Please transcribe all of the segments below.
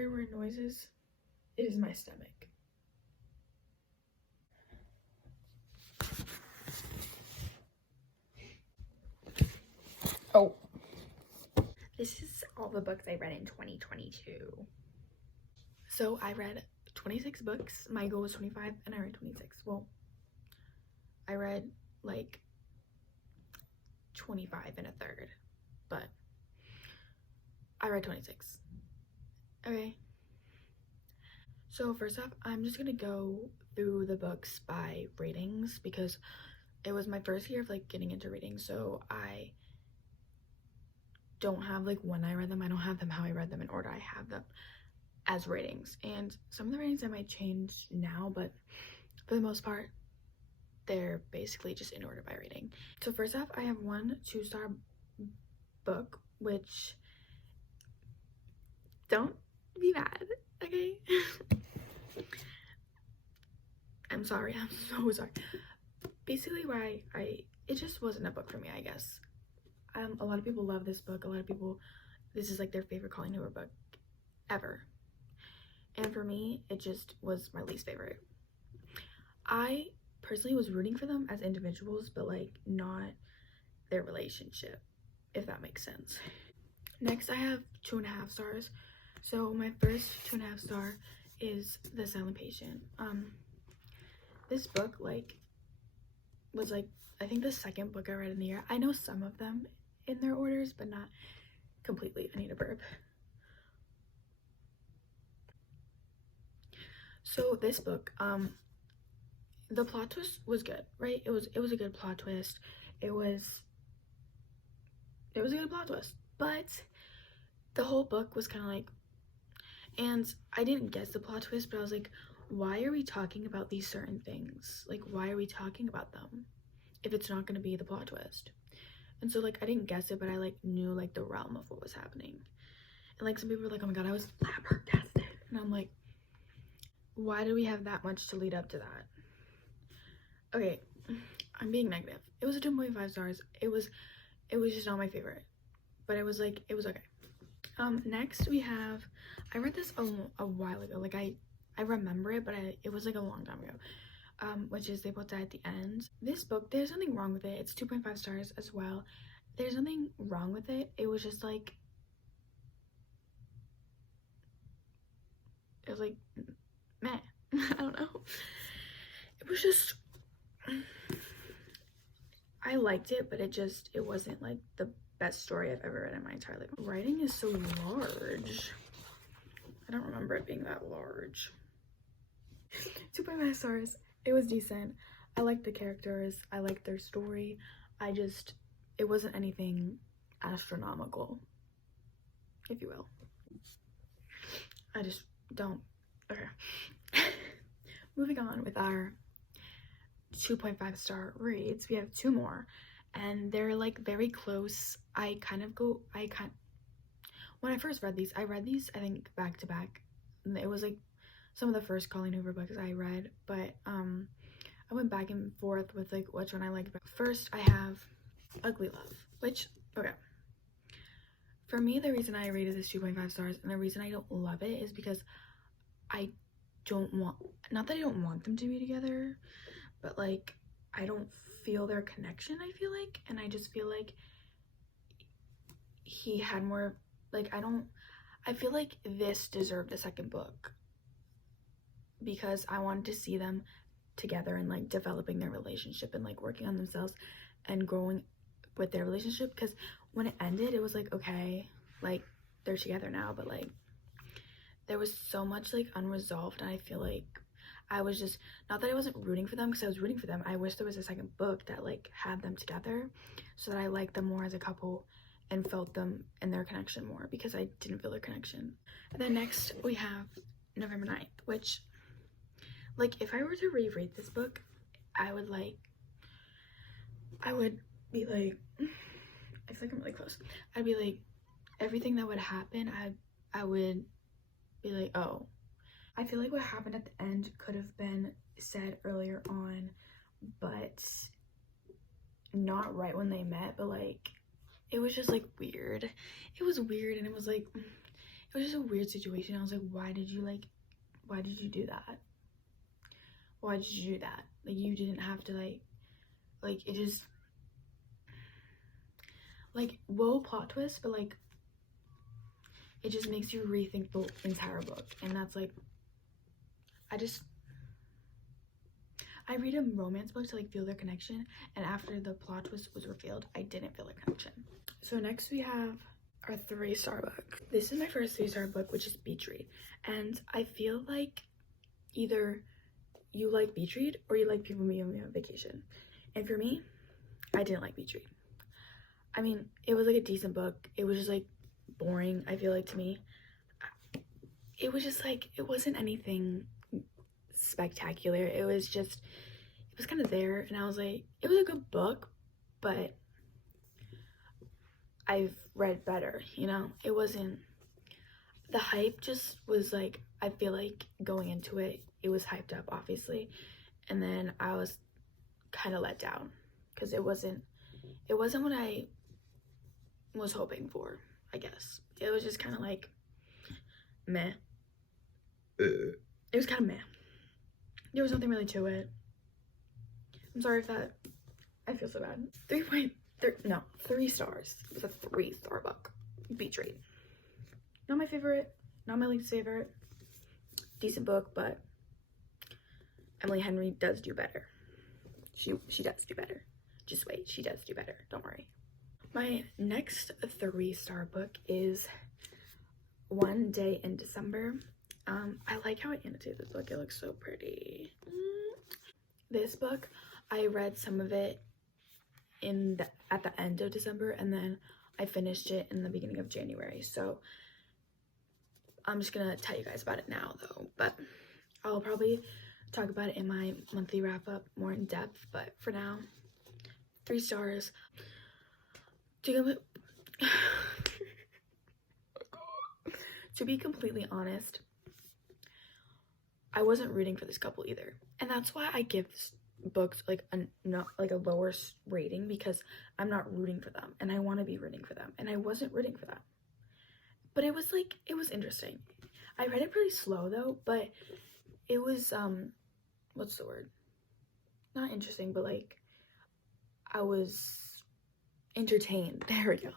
hear weird noises, it is my stomach. Oh. This is all the books I read in 2022. So I read 26 books. My goal was 25 and I read 26. Well, I read like 25 and a third, but I read 26. Okay. So first off, I'm just gonna go through the books by ratings because it was my first year of like getting into reading, so I don't have like when I read them. I don't have them how I read them in order. I have them as ratings, and some of the ratings I might change now, but for the most part they're basically just in order by rating. So first off, I have one 2-star book, which, don't be mad, okay? I'm sorry, I'm so sorry. Basically why it just wasn't a book for me, I guess. A lot of people love this book. A lot of people, this is like their favorite Colleen Hoover book ever, and for me it just was my least favorite. I personally was rooting for them as individuals, but like not their relationship, if that makes sense. Next I have 2.5 stars. So my first 2.5 star is The Silent Patient. This book like was like, I think the second book I read in the year. I know some of them in their orders, but not completely. I need a burp. So this book, the plot twist was good, right? It was a good plot twist. It was a good plot twist, but the whole book was kind of like, and I didn't guess the plot twist, but I was like, why are we talking about these certain things? Like, why are we talking about them if it's not going to be the plot twist? And so like I didn't guess it, but I like knew like the realm of what was happening. And like some people were like, oh my god, I was flabbergasted. And I'm like, why do we have that much to lead up to that? Okay, I'm being negative. It was a 2.5 stars. It was just not my favorite, but it was like, it was okay. Next we have, I read this a while ago. Like I remember it, but it was like a long time ago. Which is They Both Die at the End. This book, there's nothing wrong with it. It's 2.5 stars as well. There's nothing wrong with it. It was just like, it was like meh. I don't know. It was just, I liked it, but it wasn't like the best story I've ever read in my entire life. Writing is so large. I don't remember it being that large. 2.5 stars. It was decent. I liked the characters. I liked their story. It wasn't anything astronomical, if you will. I just don't. Okay. Moving on with our 2.5 star reads, we have 2 more, and they're like very close. When I first read these, I think back to back. It was like some of the first Colleen Hoover books I read, but I went back and forth with like which one I liked. First I have Ugly Love, which, okay, for me the reason I rated this 2.5 stars and the reason I don't love it is because I don't want, not that I don't want them to be together, but like I don't feel their connection, I feel like, and I just feel like he had more, like, I feel like this deserved a second book because I wanted to see them together and like developing their relationship and like working on themselves and growing with their relationship, because when it ended it was like, okay, like they're together now, but like there was so much like unresolved, and I feel like I was just, not that I wasn't rooting for them because I was rooting for them, I wish there was a second book that like had them together so that I liked them more as a couple and felt them and their connection more, because I didn't feel their connection. And then next we have November 9th, which, like, if I were to reread this book, I would be like, I feel like I'm really close. I'd be like, everything that would happen, I would be like, oh. I feel like what happened at the end could have been said earlier on, but not right when they met, but like, it was just like weird. It was weird, and it was like, it was just a weird situation. I was like, why did you do that? Why did you do that? Like, you didn't have to, like, it just, like, whoa, plot twist, but, like, it just makes you rethink the entire book. And that's, like, I read a romance book to, like, feel their connection, and after the plot twist was revealed, I didn't feel their connection. So next we have our 3-star book. This is my first 3-star book, which is Beach Read. And I feel like either you like Beach Read or you like People Meet Me on Vacation. And for me, I didn't like Beach Read. I mean, it was like a decent book. It was just like boring, I feel like, to me. It was just like, it wasn't anything spectacular. It was kind of there, and I was like, it was a good book, but I've read better, you know? It wasn't, the hype just was like, I feel like going into it, it was hyped up, obviously, and then I was kind of let down because it wasn't what I was hoping for, I guess. It was just kind of like meh. It was kind of meh. There was nothing really to it. I'm sorry if that, I feel so bad. 3 stars. It was a 3-star book. Beach Read. Not my favorite, not my least favorite. Decent book, but Emily Henry does do better. She does do better. Just wait, she does do better. Don't worry. My next 3-star book is One Day in December. I like how I annotated this book. It looks so pretty. This book, I read some of it at the end of December, and then I finished it in the beginning of January. So I'm just gonna tell you guys about it now, though. But I'll probably talk about it in my monthly wrap-up more in depth. But for now, 3 stars. To be completely honest, I wasn't rooting for this couple either, and that's why I give books like a lower rating, because I'm not rooting for them, and I want to be rooting for them, and I wasn't rooting for them. But it was interesting. I read it pretty slow though, but it was what's the word? Not interesting, but like I was entertained. There we go.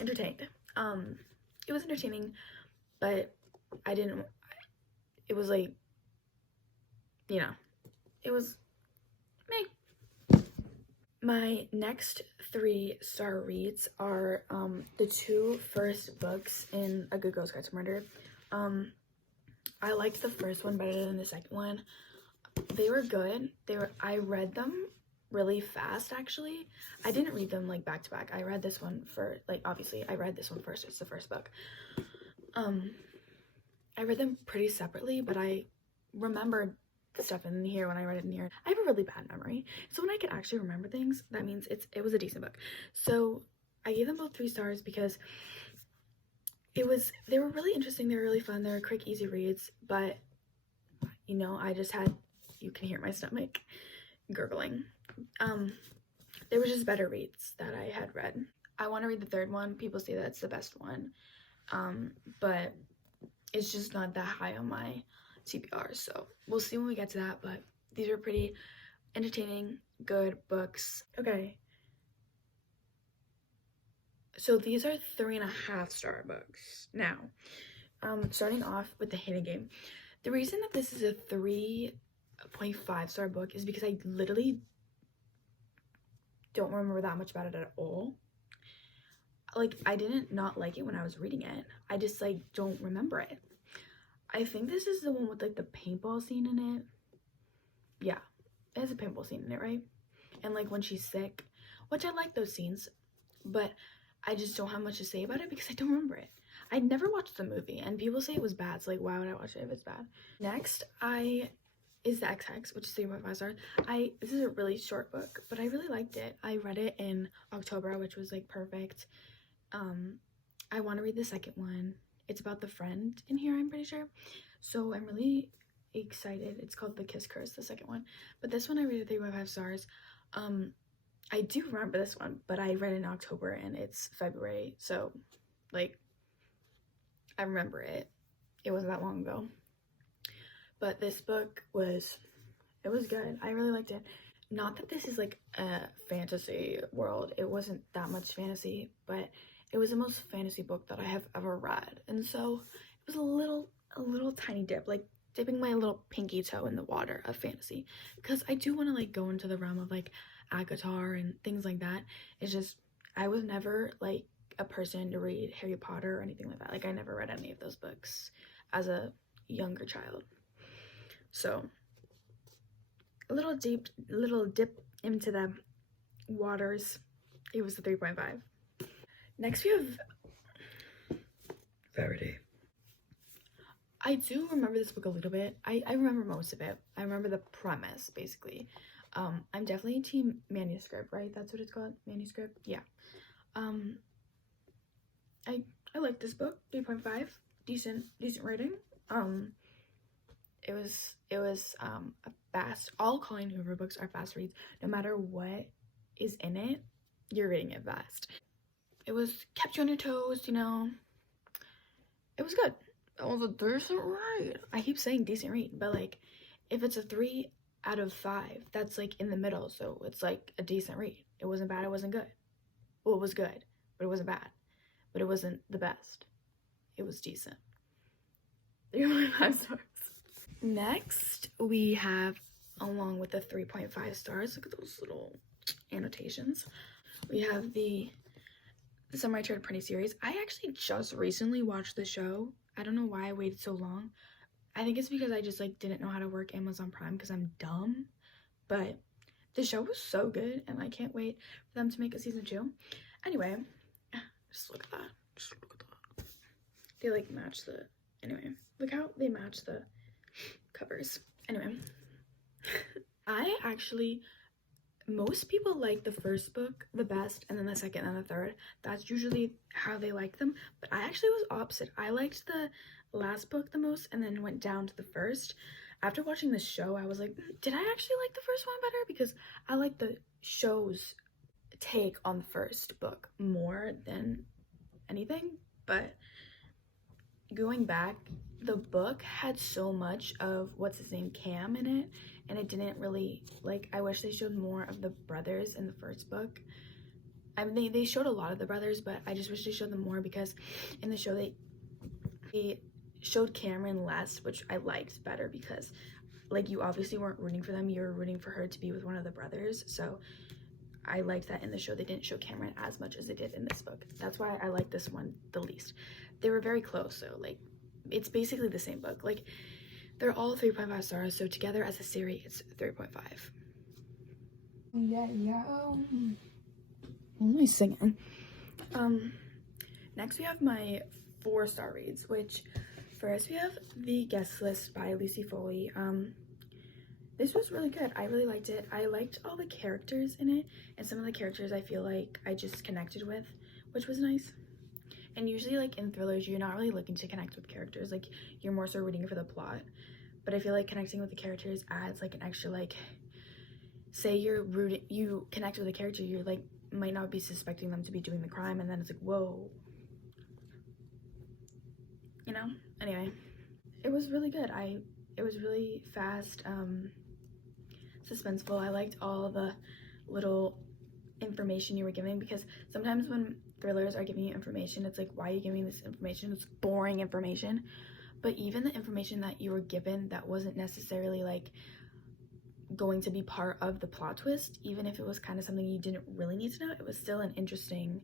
Entertained. It was entertaining, but it was like, you know, it was meh. My next 3-star reads are the 2 first books in A Good Girl's Guide to Murder. I liked the first one better than the second one. They were good. I read them really fast, actually. I didn't read them like back to back. I read this one for, like, obviously I read this one first. It's the first book. I read them pretty separately, but I remembered stuff in here when I read it in here. I have a really bad memory, so when I can actually remember things, that means it was a decent book. So I gave them both 3 stars because they were really interesting. They were really fun. They were quick, easy reads, but you know, you can hear my stomach gurgling. There were just better reads that I had read. I want to read the 3rd one. People say that's the best one, but it's just not that high on my TBR, so we'll see when we get to that. But these are pretty entertaining, good books. Okay, so these are 3.5-star books. Now, starting off with The Hidden Game. The reason that this is a 3.5-star book is because I literally don't remember that much about it at all. Like, I didn't not like it when I was reading it. I just, like, don't remember it. I think this is the one with, like, the paintball scene in it. Yeah, it has a paintball scene in it, right? And, like, when she's sick, which I like those scenes, but I just don't have much to say about it because I don't remember it. I never watched the movie, and people say it was bad, so, like, why would I watch it if it's bad? Next, is The XX, which is 3.5 stars. This is a really short book, but I really liked it. I read it in October, which was, like, perfect. I want to read the second one. It's about the friend in here, I'm pretty sure. So I'm really excited. It's called The Kiss Curse, the second one. But this one I rated 3.5 stars. I do remember this one, but I read it in October and it's February. So, like, I remember it. It wasn't that long ago. But this book was, it was good. I really liked it. Not that this is like a fantasy world. It wasn't that much fantasy, but it was the most fantasy book that I have ever read. And so it was a little tiny dip, like dipping my little pinky toe in the water of fantasy, because I do want to like go into the realm of like ACOTAR and things like that. It's just I was never like a person to read Harry Potter or anything like that. Like I never read any of those books as a younger child. So a little dip into the waters. It was the 3.5. Next we have Verity. I do remember this book a little bit. I remember most of it. I remember the premise, basically. I'm definitely team manuscript, right? That's what it's called? Manuscript? Yeah. I like this book. 3.5. Decent rating. It was a fast, all Colleen Hoover books are fast reads. No matter what is in it, you're reading it fast. It was kept you on your toes, you know. It was good. It was a decent read. I keep saying decent read, but like if it's a 3 out of 5, that's like in the middle, so it's like a decent read. It wasn't bad, it wasn't good. Well, it was good, but it wasn't bad. But it wasn't the best. It was decent. 3.5 stars. Next, we have, along with the 3.5 stars, look at those little annotations. We have the Summer I Turned Pretty series. I actually just recently watched the show. I don't know why I waited so long. I think it's because I just like didn't know how to work Amazon Prime because I'm dumb. But the show was so good and I can't wait for them to make a season 2. Anyway, just look at that. Just look at that. They like match the, anyway, look how they match the covers. Anyway, I actually, most people like the first book the best and then the second and the third. That's usually how they like them, but I actually was opposite. I liked the last book the most and then went down to the first. After watching the show, I was like, did I actually like the first one better? Because I like the show's take on the first book more than anything. But going back, the book had so much of what's his name, Cam, in it, and it didn't really, like, I wish they showed more of the brothers in the first book. I mean, they showed a lot of the brothers, but I just wish they showed them more because in the show they showed Cameron less, which I liked better because, like, you obviously weren't rooting for them, you were rooting for her to be with one of the brothers. So I liked that in the show they didn't show Cameron as much as they did in this book. That's why I like this one the least. They were very close, so like it's basically the same book. Like they're all 3.5 stars, so together as a series it's 3.5. Yeah. What am I singing? Next we have my 4-star reads, which first we have The Guest List by Lucy Foley. This was really good. I really liked it. I liked all the characters in it, and some of the characters I feel like I just connected with, which was nice. And usually, like, in thrillers, you're not really looking to connect with characters. Like, you're more so reading for the plot. But I feel like connecting with the characters adds, like, an extra, like, say you connect with a character, you're, like, might not be suspecting them to be doing the crime, and then it's like, whoa. You know? Anyway, it was really good. It was really fast, suspenseful. I liked all the little information you were giving, because sometimes when thrillers are giving you information, it's like, why are you giving this information? It's boring information. But even the information that you were given that wasn't necessarily like going to be part of the plot twist, even if it was kind of something you didn't really need to know, it was still interesting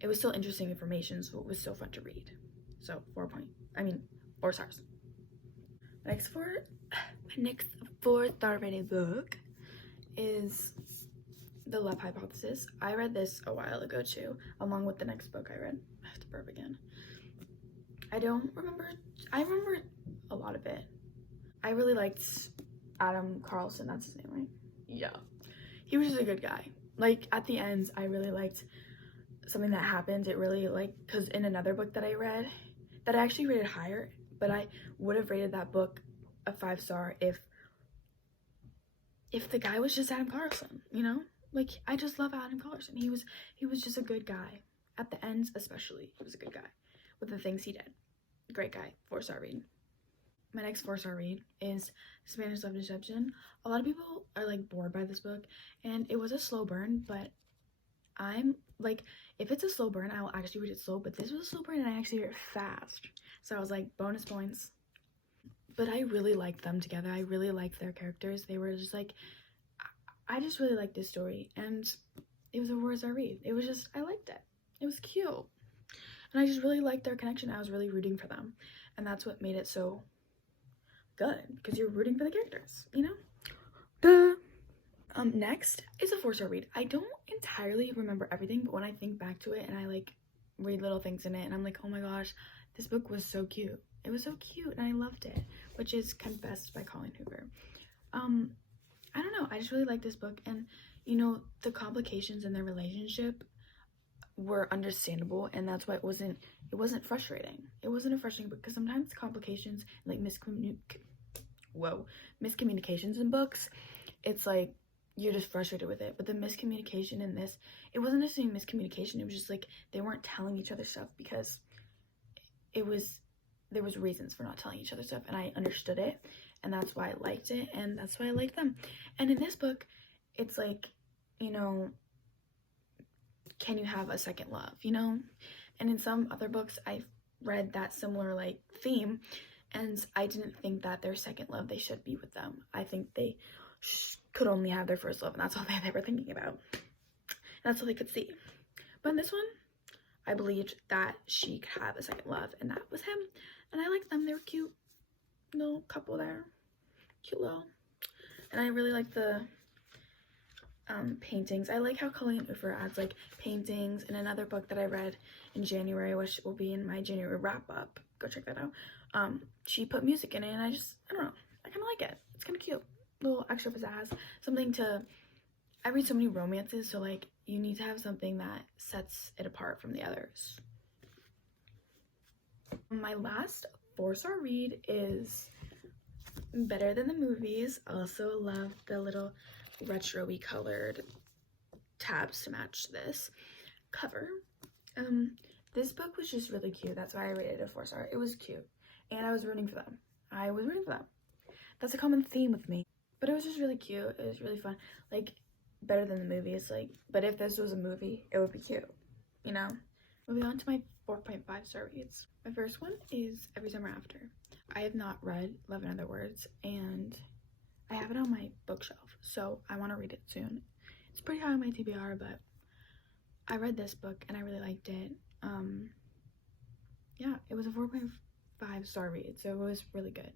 information, so it was so fun to read. So 4 stars. Next 4-star rated book is The Love Hypothesis. I read this a while ago too, along with the next book I read. I have to burp again. I remember a lot of it. I really liked Adam Carlson, that's his name, right? Yeah. He was just a good guy. Like, at the end, I really liked something that happened. It really, like, because in another book that I read, that I actually rated higher, but I would have rated that book a 5-star if the guy was just Adam Carlson, you know? Like, I just love Adam Carlson. He was just a good guy. At the end, especially, he was a good guy with the things he did. great guy, 4-star read. My next 4-star read is Spanish Love Deception. A lot of people are like bored by this book, and it was a slow burn, but I'm like, if it's a slow burn, I will actually read it slow, but this was a slow burn and I actually read it fast. So I was like, bonus points. But I really liked them together. I really liked their characters. They were just like, I just really liked this story, and it was a 4-star read. It was just, I liked it. It was cute. And I just really liked their connection. I was really rooting for them. And that's what made it so good, because you're rooting for the characters, you know? Duh. Next is a 4-star read. I don't entirely remember everything, but when I think back to it and I like read little things in it and I'm like, oh my gosh, this book was so cute. It was so cute and I loved it, which is Confessed by Colleen Hoover. I don't know, I just really like this book, and you know, the complications in their relationship were understandable, and that's why it wasn't frustrating. It wasn't a frustrating book, because sometimes complications, like miscommunications in books, it's like you're just frustrated with it. But the miscommunication in this, it wasn't necessarily miscommunication, it was just like they weren't telling each other stuff because there was reasons for not telling each other stuff, and I understood it, and that's why I liked it, and that's why I liked them. And in this book, it's like, you know, can you have a second love, you know? And in some other books I've read that similar like theme, and I didn't think that their second love, they should be with them. I think they could only have their first love, and that's all they were thinking about. That's all they could see. But in this one, I believed that she could have a second love, and that was him. And I liked them. They were cute little couple there. Cute little. And I really like the paintings. I like how Colleen Hoover adds like paintings. In another book that I read in January, which will be in my January wrap up, go check that out, she put music in it, and I don't know, I kind of like it. It's kind of cute, little extra pizzazz, something to, I read so many romances, so like you need to have something that sets it apart from the others. My last 4-star read is Better Than the Movies. Also love the little retro-y colored tabs to match this cover. This book was just really cute. That's why I rated it a 4-star. It was cute, and I was rooting for them. That's a common theme with me. But it was just really cute. It was really fun. Like, better than the movies. Like, but if this was a movie, it would be cute, you know? Moving on to my 4.5-star reads. My first one is Every Summer After. I have not read Love in Other Words, and I have it on my bookshelf, so I want to read it soon. It's pretty high on my TBR, but I read this book and I really liked it. Yeah, it was a 4.5-star read, so it was really good.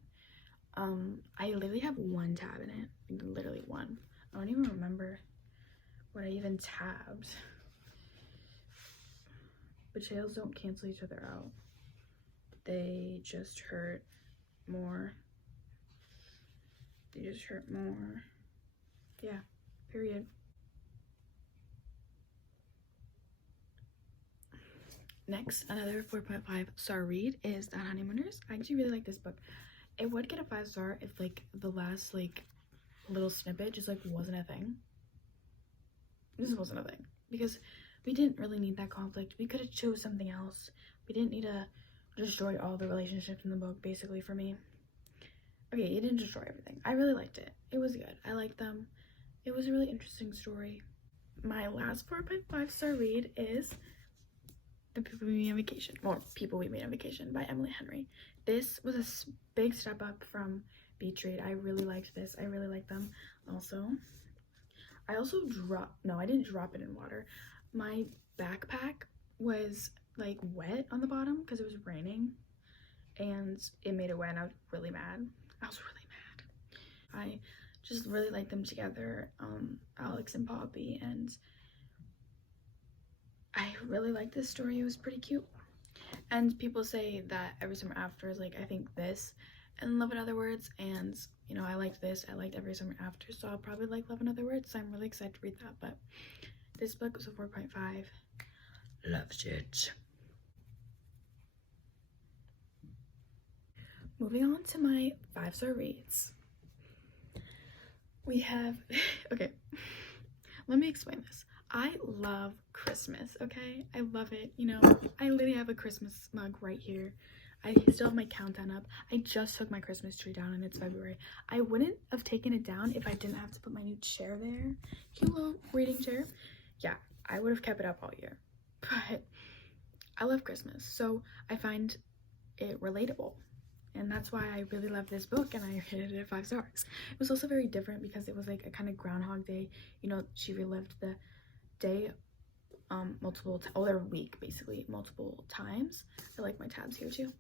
I literally have one tab in it, literally one. I don't even remember what I even tabbed. Betrayals don't cancel each other out. They just hurt more. Yeah, period. Next, another 4.5-star read is The Honeymooners. I actually really like this book. It would get a 5-star if like the last like little snippet just like wasn't a thing. This wasn't a thing because we didn't really need that conflict. We could have chose something else. We didn't need to destroy all the relationships in the book, basically, for me. Okay, it didn't destroy everything. I really liked it. It was good. I liked them. It was a really interesting story. My last 4.5-star read is The People We Meet on Vacation, or People We Meet on Vacation by Emily Henry. This was a big step up from Beach Read. I really liked this. I really liked them. Also, I didn't drop it in water. My backpack was like wet on the bottom because it was raining, and it made it wet, and I was really mad. I just really like them together, Alex and Poppy, and I really like this story. It was pretty cute. And people say that Every Summer After is like, I think this and Love in Other Words, and you know, I liked this. I liked Every Summer After, so I'll probably like Love in Other Words, so I'm really excited to read that. But this book was a 4.5. Loved it. Moving on to my 5-star reads. We have, okay, let me explain this. I love Christmas, okay? I love it. You know, I literally have a Christmas mug right here. I still have my countdown up. I just took my Christmas tree down and it's February. I wouldn't have taken it down if I didn't have to put my new chair there. Cute little reading chair. Yeah, I would have kept it up all year. But I love Christmas, so I find it relatable. And that's why I really love this book, and I rated it 5 stars. It was also very different because it was like a kind of Groundhog Day. You know, she relived the day their week basically multiple times. I like my tabs here too.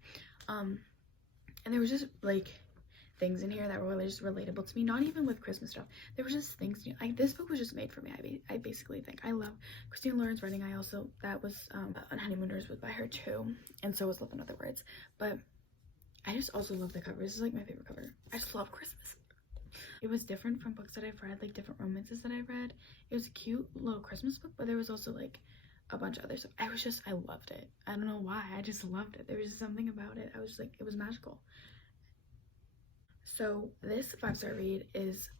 And there was just like things in here that were really just relatable to me, not even with Christmas stuff. There were just things, like this book was just made for me. I basically think I love Christina Lauren's writing. I also, that was on Honeymooners was by her too, and so was Love in Other Words. But I just also love the cover. This is like my favorite cover. I just love Christmas. It was different from books that I've read, like different romances that I've read. It was a cute little Christmas book, but there was also like a bunch of other stuff. I loved it. I don't know why, I just loved it. There was just something about it. I was like, it was magical. So this 5-star read is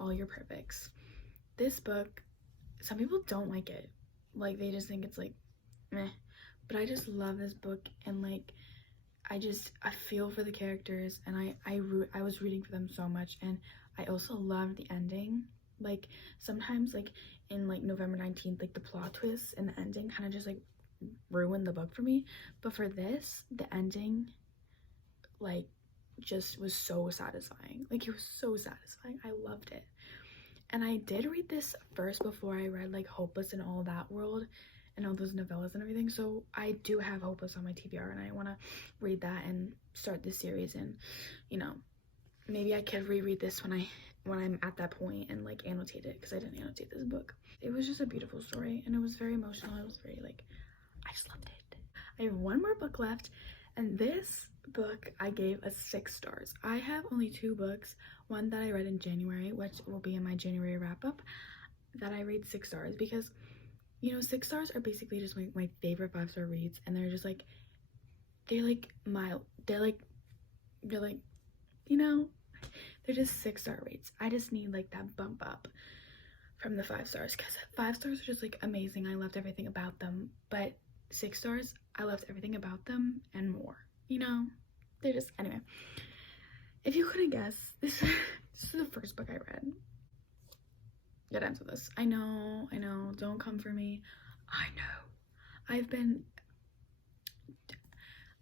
All Your Perfects. This book, some people don't like it. Like, they just think it's like meh. But I just love this book, and like I feel for the characters, and I was rooting for them so much. And I also loved the ending. Like sometimes like in like November 19th, like the plot twists and the ending kind of just like ruined the book for me. But for this, the ending like just was so satisfying. Like it was so satisfying. I loved it. And I did read this first before I read like Hopeless and all that world and all those novellas and everything. So I do have Hopeless on my TBR, and I want to read that and start this series. And you know, maybe I could reread this when I'm at that point and like annotate it, because I didn't annotate this book. It was just a beautiful story, and it was very emotional. It was very like, I just loved it. I have one more book left, and this book I gave a 6 stars. I have only 2 books, one that I read in January, which will be in my January wrap-up, that I rate 6 stars, because you know, 6 stars are basically just my favorite 5-star reads, and they're just like, they're like mild, they're like, you know, they're just 6-star rates. I just need like that bump up from the 5 stars, because 5 stars are just like amazing. I loved everything about them, but 6 stars, I loved everything about them and more. You know, they're just, anyway. If you couldn't guess, this is the first book I read. It ends with this. I know, don't come for me. I know.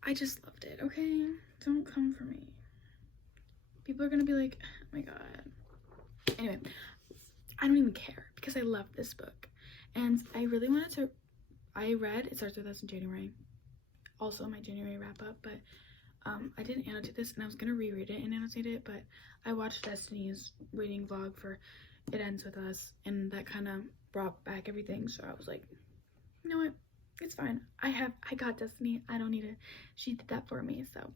I just loved it, okay? Don't come for me. People are gonna be like, oh my god. Anyway, I don't even care, because I love this book. And I really wanted to, I read It Starts With Us in January, also my January wrap-up, but I didn't annotate this, and I was gonna reread it and annotate it, but I watched Destiny's reading vlog for It Ends With Us, and that kind of brought back everything. So I was like, you know what, it's fine. I got Destiny. I don't need it. She did that for me. So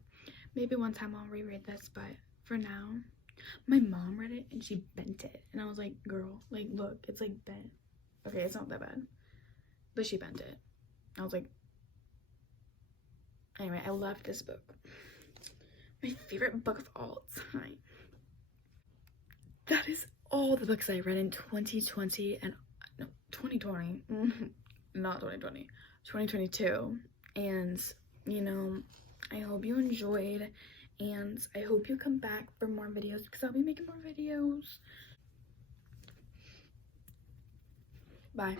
maybe one time I'll reread this, but for now, my mom read it and she bent it, and I was like, girl, like look, it's like bent. Okay, it's not that bad, but she bent it. I was like, anyway, I loved this book. My favorite book of all time. That is all the books I read in 2020 and no, 2020, not 2020, 2022. And you know, I hope you enjoyed, and I hope you come back for more videos, because I'll be making more videos. Bye.